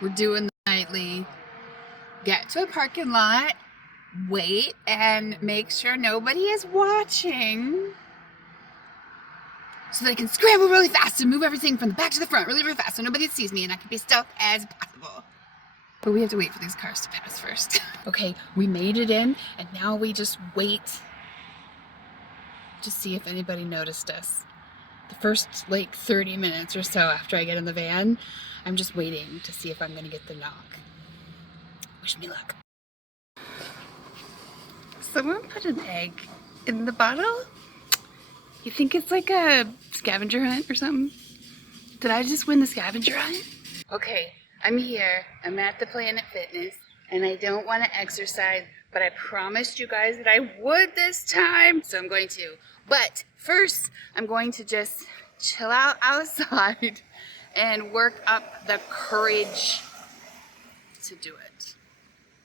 We're doing the nightly. Get to a parking lot, wait, and make sure nobody is watching so that I can scramble really fast and move everything from the back to the front really, really fast so nobody sees me and I can be stealth as possible. But we have to wait for these cars to pass first. Okay, we made it in, and now we just wait to see if anybody noticed us. The first, 30 minutes or so after I get in the van, I'm just waiting to see if I'm gonna get the knock. Wish me luck. Someone put an egg in the bottle? You think it's like a scavenger hunt or something? Did I just win the scavenger hunt? Okay, I'm here. I'm at the Planet Fitness, and I don't want to exercise, but I promised you guys that I would this time, so I'm going to. But first, I'm going to just chill out outside and work up the courage to do it.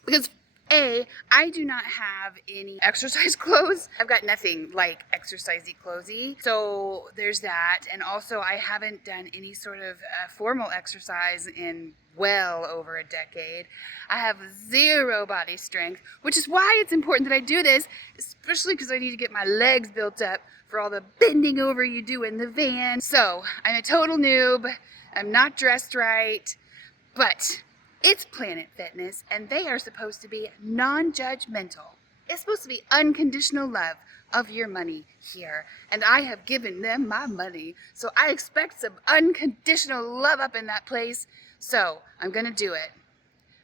Because A, I do not have any exercise clothes. I've got nothing like exercisey clothesy. So there's that. And also I haven't done any sort of formal exercise in well over a decade. I have zero body strength, which is why it's important that I do this, especially because I need to get my legs built up for all the bending over you do in the van. So I'm a total noob. I'm not dressed right, but it's Planet Fitness, and they are supposed to be non-judgmental. It's supposed to be unconditional love of your money here, and I have given them my money, so I expect some unconditional love up in that place. So I'm gonna do it.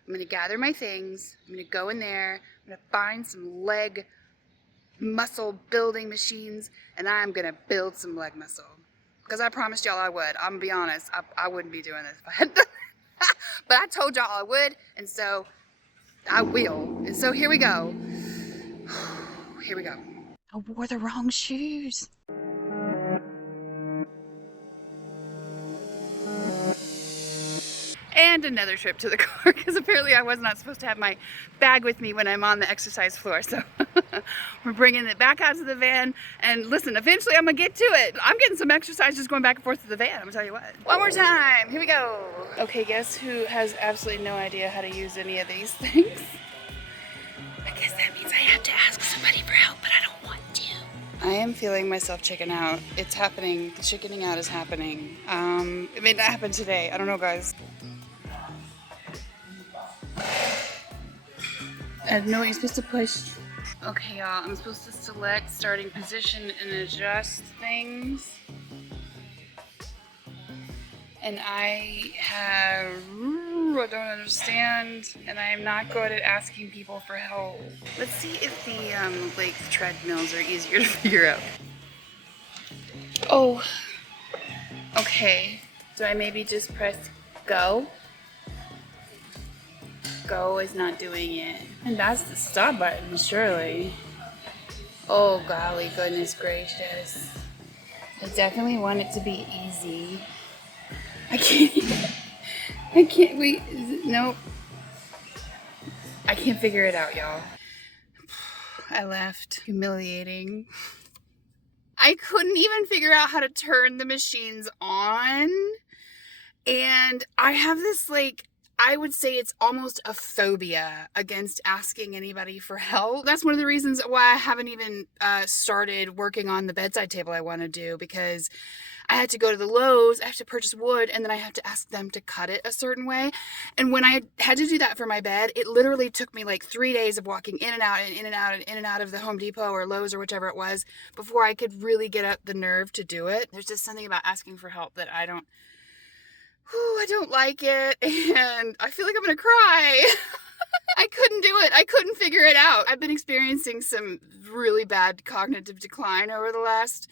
I'm gonna gather my things. I'm gonna go in there. I'm gonna find some leg muscle building machines, and I'm gonna build some leg muscle. Because I promised y'all I would. I'm gonna be honest, I wouldn't be doing this if I hadn't done it. But I told y'all I would, and so I will. And so here we go. Here we go. I wore the wrong shoes. And another trip to the car, because apparently I was not supposed to have my bag with me when I'm on the exercise floor. So we're bringing it back out to the van. And listen, eventually I'm gonna get to it. I'm getting some exercise just going back and forth to the van. I'm gonna tell you what. One more time, here we go. Okay, guess who has absolutely no idea how to use any of these things? I guess that means I have to ask somebody for help, but I don't want to. I am feeling myself chicken out. It's happening. The chickening out is happening. It may not happen today. I don't know, guys. I know what you're supposed to push. Okay, y'all, I'm supposed to select starting position and adjust things. And I don't understand, and I am not good at asking people for help. Let's see if the treadmills are easier to figure out. Oh, okay. So I maybe just press go? Go is not doing it. And that's the stop button, surely. Oh, golly, goodness gracious. I definitely want it to be easy. I can't wait. Nope. I can't figure it out, y'all. I left. Humiliating. I couldn't even figure out how to turn the machines on. And I have this, I would say it's almost a phobia against asking anybody for help. That's one of the reasons why I haven't even started working on the bedside table I want to do, because I had to go to the Lowe's, I have to purchase wood, and then I have to ask them to cut it a certain way. And when I had to do that for my bed, it literally took me 3 days of walking in and out and in and out and in and out of the Home Depot or Lowe's or whichever it was before I could really get up the nerve to do it. There's just something about asking for help that I don't like it, and I feel like I'm gonna cry. I couldn't do it. I couldn't figure it out. I've been experiencing some really bad cognitive decline over the last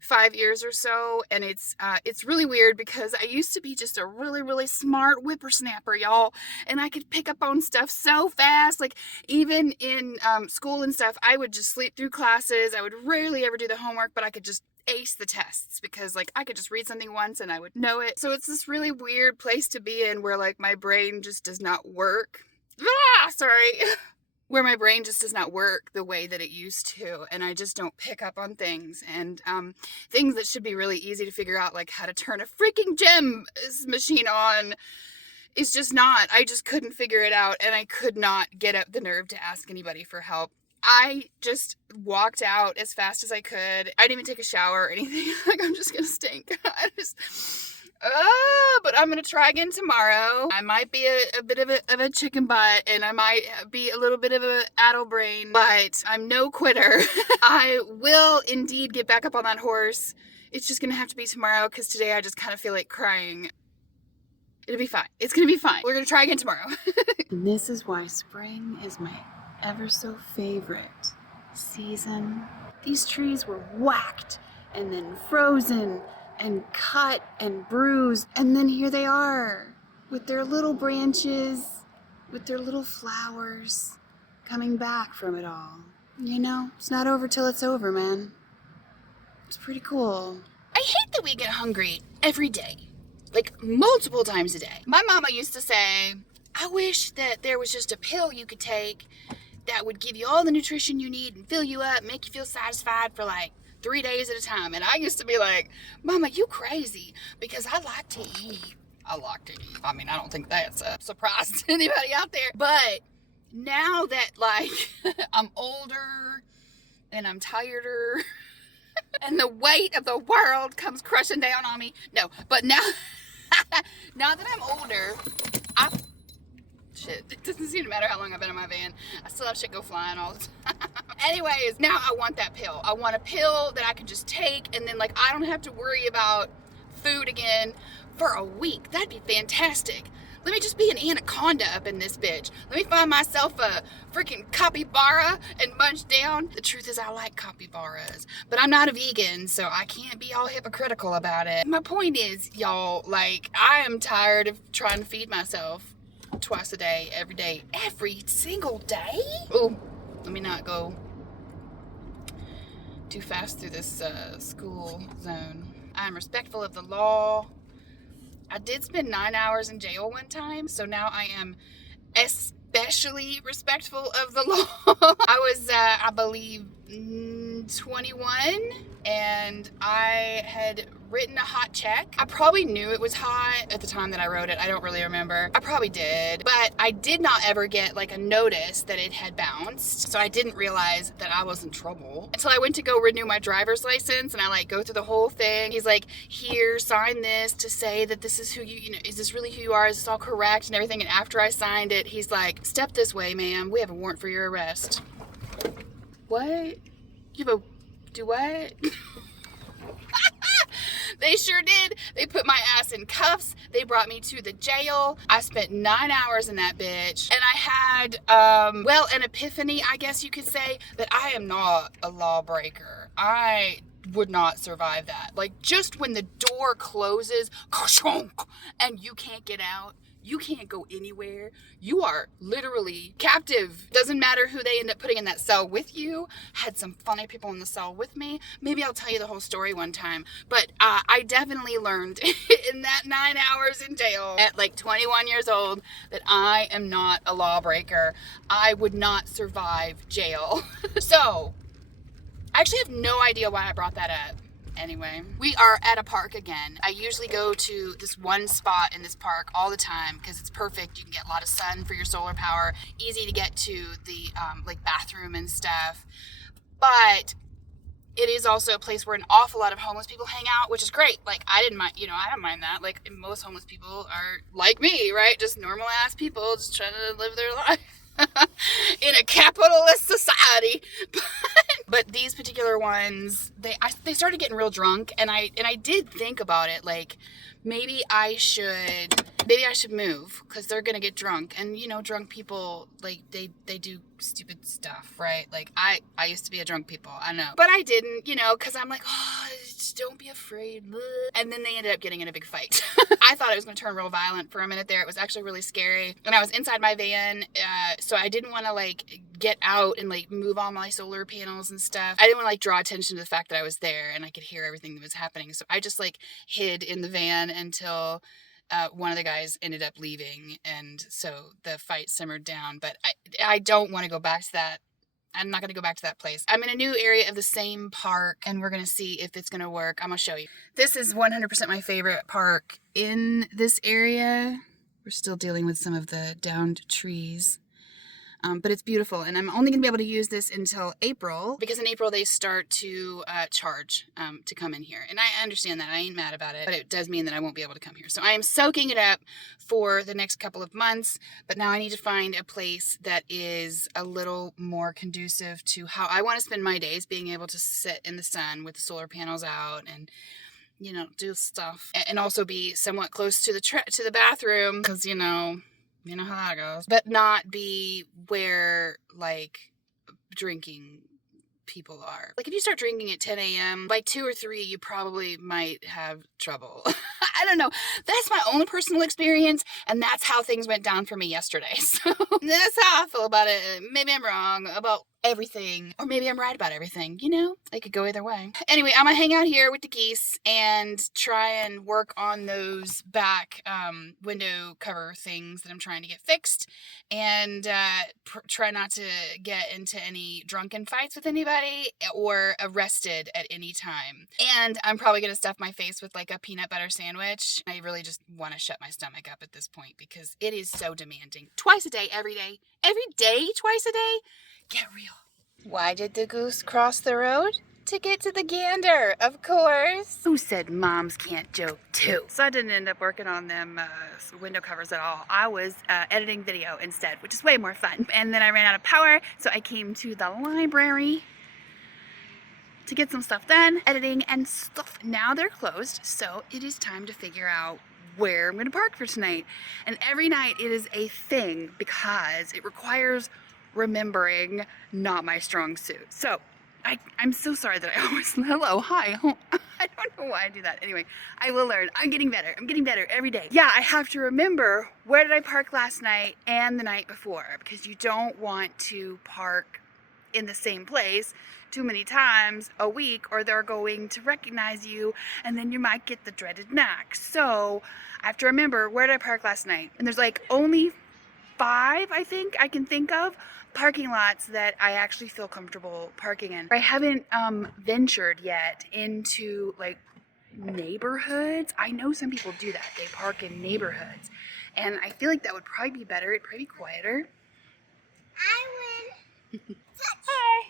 5 years or so, and it's really weird because I used to be just a really, really smart whippersnapper, y'all, and I could pick up on stuff so fast. Even in school and stuff, I would just sleep through classes. I would rarely ever do the homework, but I could just ace the tests because I could just read something once and I would know it. So it's this really weird place to be in where my brain just does not work. Where my brain just does not work the way that it used to, and I just don't pick up on things, and things that should be really easy to figure out, like how to turn a freaking gym machine on, It's just not. I just couldn't figure it out, and I could not get up the nerve to ask anybody for help. I just walked out as fast as I could. I didn't even take a shower or anything. Like, I'm just gonna stink. But I'm gonna try again tomorrow. I might be a bit of a chicken butt, and I might be a little bit of a addle brain, but I'm no quitter. I will indeed get back up on that horse. It's just gonna have to be tomorrow, because today I just kind of feel like crying. It'll be fine. It's gonna be fine. We're gonna try again tomorrow. And this is why spring is my ever so favorite season. These trees were whacked and then frozen and cut and bruised, and then here they are with their little branches, with their little flowers coming back from it all. You know, it's not over till it's over, man. It's pretty cool. I hate that we get hungry every day, like multiple times a day. My mama used to say, I wish that there was just a pill you could take that would give you all the nutrition you need and fill you up, make you feel satisfied for like 3 days at a time. And I used to be like, Mama, you crazy, because I like to eat. I mean, I don't think that's a surprise to anybody out there. But now that, like, I'm older and I'm tireder and the weight of the world comes crushing down on me. No, but now, now that I'm older, shit, it doesn't seem to matter how long I've been in my van. I still have shit go flying all the time. Anyways, now I want that pill. I want a pill that I can just take, and then, like, I don't have to worry about food again for a week. That'd be fantastic. Let me just be an anaconda up in this bitch. Let me find myself a freaking capybara and munch down. The truth is, I like capybaras, but I'm not a vegan, so I can't be all hypocritical about it. My point is, y'all, like, I am tired of trying to feed myself twice a day, every single day. Oh, let me not go too fast through this school zone. I'm respectful of the law. I did spend 9 hours in jail one time, so now I am especially respectful of the law. I was, I believe, 21, and I had written a hot check. I probably knew it was hot at the time that I wrote it. I don't really remember. I probably did, but I did not ever get like a notice that it had bounced, so I didn't realize that I was in trouble until I went to go renew my driver's license, and I like go through the whole thing. He's like, here, sign this to say that this is who you know, is this really who you are? Is this all correct and everything? And after I signed it, he's like, step this way, ma'am. We have a warrant for your arrest. What? You have a, do what? They sure did. They put my ass in cuffs. They brought me to the jail. I spent 9 hours in that bitch. And I had, well, an epiphany, I guess you could say, that I am not a lawbreaker. I would not survive that. Like, just when the door closes, and you can't get out, you can't go anywhere. You are literally captive. Doesn't matter who they end up putting in that cell with you. Had some funny people in the cell with me. Maybe I'll tell you the whole story one time. But I definitely learned in that 9 hours in jail at like 21 years old that I am not a lawbreaker. I would not survive jail. So, I actually have no idea why I brought that up. Anyway, we are at a park again. I usually go to this one spot in this park all the time because it's perfect. You can get a lot of sun for your solar power, easy to get to the like bathroom and stuff. But it is also a place where an awful lot of homeless people hang out, which is great. Like, I didn't mind, I don't mind that. Like, most homeless people are like me, right? Just normal ass people just trying to live their life in a capitalist society. But these particular ones, they started getting real drunk, and I did think about it, like, maybe I should move, because they're gonna get drunk, and drunk people, like, they do stupid stuff, right? Like, I used to be a drunk people, I know, but I didn't, because I'm like, oh, just don't be afraid, and then they ended up getting in a big fight. I thought it was gonna turn real violent for a minute there. It was actually really scary, and I was inside my van, so I didn't want to like get out and like move all my solar panels and stuff. I didn't want to like draw attention to the fact that I was there and I could hear everything that was happening, so I just like hid in the van until one of the guys ended up leaving, and so the fight simmered down. But I don't want to go back to that. I'm not going to go back to that place. I'm in a new area of the same park, and we're going to see if it's going to work. I'm going to show you. This is 100% my favorite park in this area, We're still dealing with some of the downed trees. But it's beautiful, and I'm only going to be able to use this until April, because in April they start to charge to come in here. And I understand that. I ain't mad about it, but it does mean that I won't be able to come here. So I am soaking it up for the next couple of months, but now I need to find a place that is a little more conducive to how I want to spend my days, being able to sit in the sun with the solar panels out and, you know, do stuff, and also be somewhat close to the bathroom, because, you know how that goes, but not be where, like, drinking people are. Like, if you start drinking at 10 a.m., by 2 or 3, you probably might have trouble. I don't know. That's my own personal experience, and that's how things went down for me yesterday. So that's how I feel about it. Maybe I'm wrong about everything, or maybe I'm right about everything. You know, it could go either way. Anyway, I'm gonna hang out here with the geese and try and work on those back window cover things that I'm trying to get fixed, and try not to get into any drunken fights with anybody or arrested at any time. And I'm probably gonna stuff my face with like a peanut butter sandwich. I really just want to shut my stomach up at this point, because it is so demanding. Twice a day, every day, twice a day. Get real. Why did the goose cross the road? To get to the gander, of course. Who said moms can't joke too? So I didn't end up working on them window covers at all. I was editing video instead, which is way more fun. And then I ran out of power, so I came to the library to get some stuff done, editing and stuff. Now they're closed, so it is time to figure out where I'm gonna park for tonight. And every night it is a thing, because it requires remembering, not my strong suit. So I'm so sorry that I always, hello, hi, I don't know why I do that. Anyway, I will learn. I'm getting better every day. Yeah, I have to remember, where did I park last night and the night before, because you don't want to park in the same place too many times a week, or they're going to recognize you, and then you might get the dreaded knock. So I have to remember, where did I park last night? And there's like only 5, I think, I can think of parking lots that I actually feel comfortable parking in. I haven't ventured yet into like neighborhoods. I know some people do that. They park in neighborhoods, and I feel like that would probably be better. It'd probably be quieter. I win. Hi.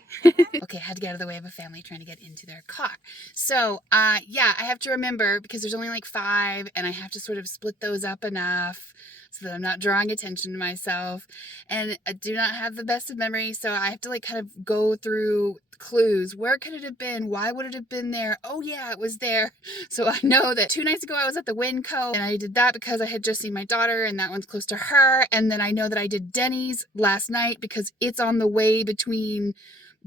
Okay, I had to get out of the way of a family trying to get into their car. So, yeah, I have to remember, because there's only like 5, and I have to sort of split those up enough so that I'm not drawing attention to myself. And I do not have the best of memories, so I have to like kind of go through clues. Where could it have been? Why would it have been there? Oh yeah, it was there. So I know that 2 nights ago I was at the Winco, and I did that because I had just seen my daughter, and that one's close to her. And then I know that I did Denny's last night because it's on the way between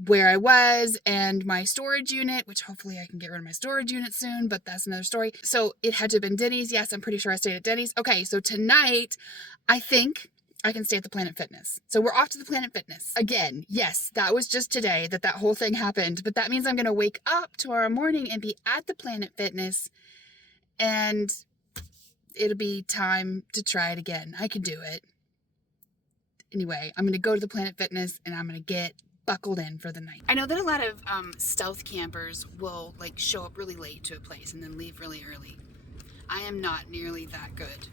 where I was and my storage unit, which hopefully I can get rid of my storage unit soon, but that's another story. So it had to have been Denny's. Yes, I'm pretty sure I stayed at Denny's. Okay, so tonight I think I can stay at the Planet Fitness. So we're off to the Planet Fitness. Again, yes, that was just today that whole thing happened, but that means I'm going to wake up tomorrow morning and be at the Planet Fitness, and it'll be time to try it again. I can do it. Anyway, I'm going to go to the Planet Fitness, and I'm going to get buckled in for the night. I know that a lot of stealth campers will like show up really late to a place and then leave really early. I am not nearly that good.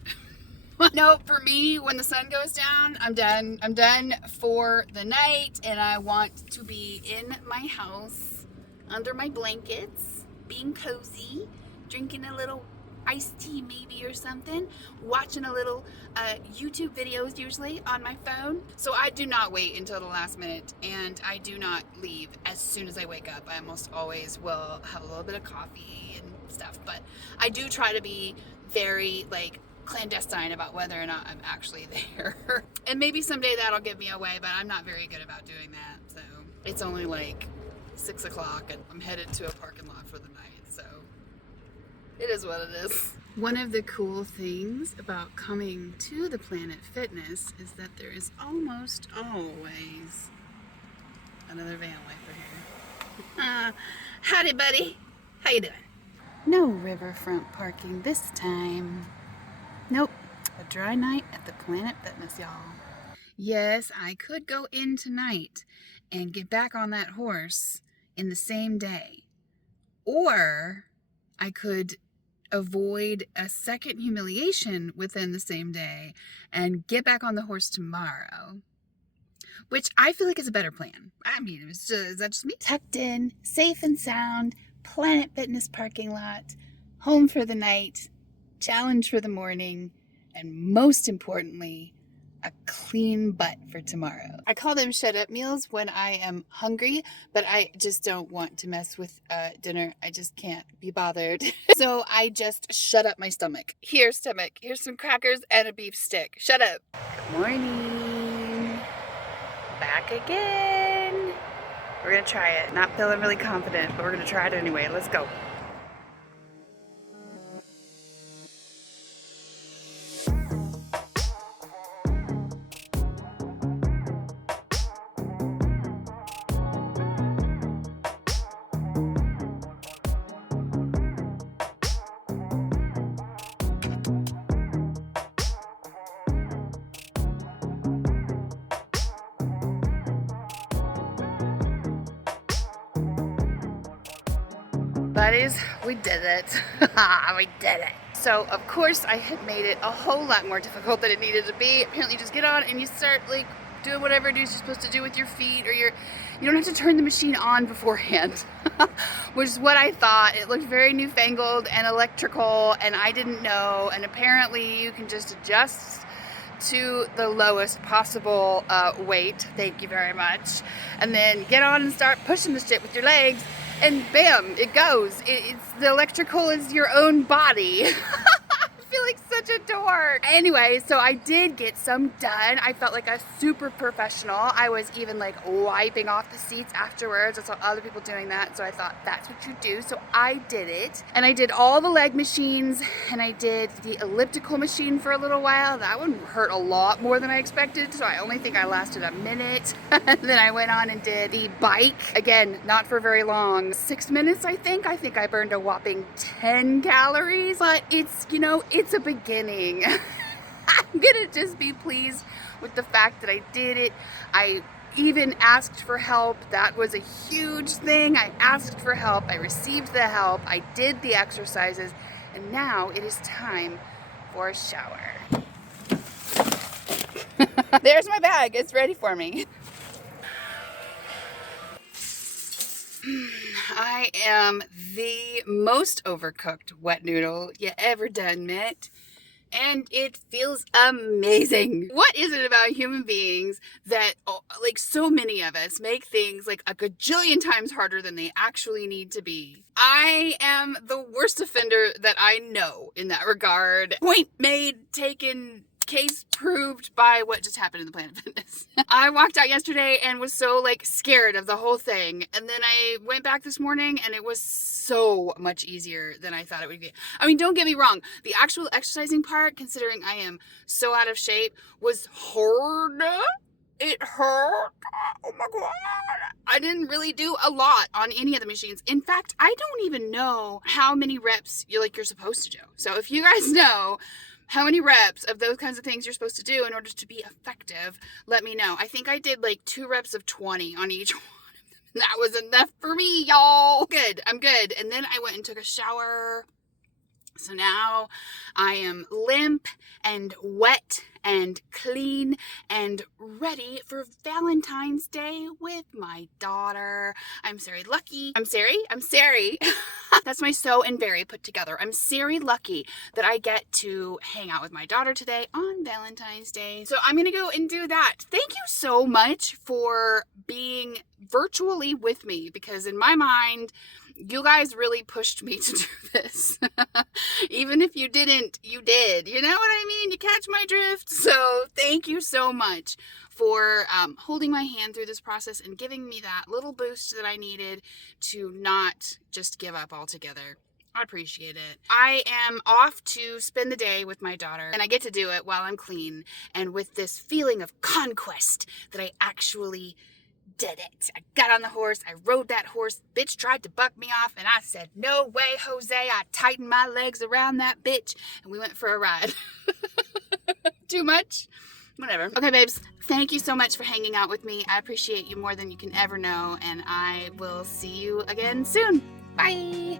No, for me, when the sun goes down, I'm done. I'm done for the night, and I want to be in my house under my blankets, being cozy, drinking a little iced tea maybe or something, watching a little YouTube videos usually on my phone. So I do not wait until the last minute, and I do not leave as soon as I wake up. I almost always will have a little bit of coffee and stuff, but I do try to be very like clandestine about whether or not I'm actually there. And maybe someday that'll give me away, but I'm not very good about doing that. So it's only like 6 o'clock, and I'm headed to a parking lot for the night. So it is what it is. One of the cool things about coming to the Planet Fitness is that there is almost always another van lifer here. Howdy, buddy. How you doing? No riverfront parking this time. Nope. A dry night at the Planet Fitness, y'all. Yes, I could go in tonight and get back on that horse in the same day. Or I could avoid a second humiliation within the same day and get back on the horse tomorrow. Which I feel like is a better plan. I mean, is that just me? Tucked in, safe and sound, Planet Fitness parking lot, home for the night, challenge for the morning, and most importantly, a clean butt for tomorrow. I call them shut up meals when I am hungry, but I just don't want to mess with dinner. I just can't be bothered. So I just shut up my stomach. Here, stomach, here's some crackers and a beef stick. Shut up. Good morning. Back again. We're gonna try it. Not feeling really confident, but we're gonna try it anyway. Let's go. Buddies, we did it. We did it. So, of course, I had made it a whole lot more difficult than it needed to be. Apparently, you just get on and you start, like, doing whatever it is you're supposed to do with your feet, or you don't have to turn the machine on beforehand, which is what I thought. It looked very newfangled and electrical, and I didn't know. And apparently, you can just adjust to the lowest possible weight. Thank you very much. And then get on and start pushing the shit with your legs. And bam, it goes. It's the electrical is your own body. I feel like such a dork. Anyway, so I did get some done. I felt like a super professional. I was even like wiping off the seats afterwards. I saw other people doing that, so I thought that's what you do. So I did it. And I did all the leg machines, and I did the elliptical machine for a little while. That one hurt a lot more than I expected, so I only think I lasted a minute. And then I went on and did the bike. Again, not for very long. 6 minutes, I think. I think I burned a whopping 10 calories. But it's, you know, it's a beginning. I'm gonna just be pleased with the fact that I did it. I even asked for help. That was a huge thing. I asked for help. I received the help. I did the exercises. And now it is time for a shower. There's my bag. It's ready for me. I am the most overcooked wet noodle you ever done met, and it feels amazing. What is it about human beings that, like so many of us, make things like a gajillion times harder than they actually need to be? I am the worst offender that I know in that regard. Point made, taken, case proved by what just happened in the Planet Fitness. I walked out yesterday and was so like scared of the whole thing, and then I went back this morning and it was so much easier than I thought it would be. I mean, don't get me wrong, the actual exercising part, considering I am so out of shape, was hard. It hurt. Oh my god. I didn't really do a lot on any of the machines. In fact, I don't even know how many reps you're supposed to do. So if you guys know how many reps of those kinds of things you're supposed to do in order to be effective, let me know. I think I did like 2 reps of 20 on each one. That was enough for me, y'all. Good, I'm good. And then I went and took a shower. So now I am limp and wet and clean and ready for Valentine's Day with my daughter. I'm very lucky. I'm Sari. That's my so and very put together. I'm very lucky that I get to hang out with my daughter today on Valentine's Day. So I'm going to go and do that. Thank you so much for being virtually with me, because in my mind, you guys really pushed me to do this. Even if you didn't, you did. You know what I mean? You catch my drift? So thank you so much for holding my hand through this process and giving me that little boost that I needed to not just give up altogether. I appreciate it. I am off to spend the day with my daughter, and I get to do it while I'm clean and with this feeling of conquest that I actually did it. I got on the horse. I rode that horse. Bitch tried to buck me off, and I said, no way, Jose. I tightened my legs around that bitch, and we went for a ride. Too much? Whatever. Okay, babes. Thank you so much for hanging out with me. I appreciate you more than you can ever know, and I will see you again soon. Bye.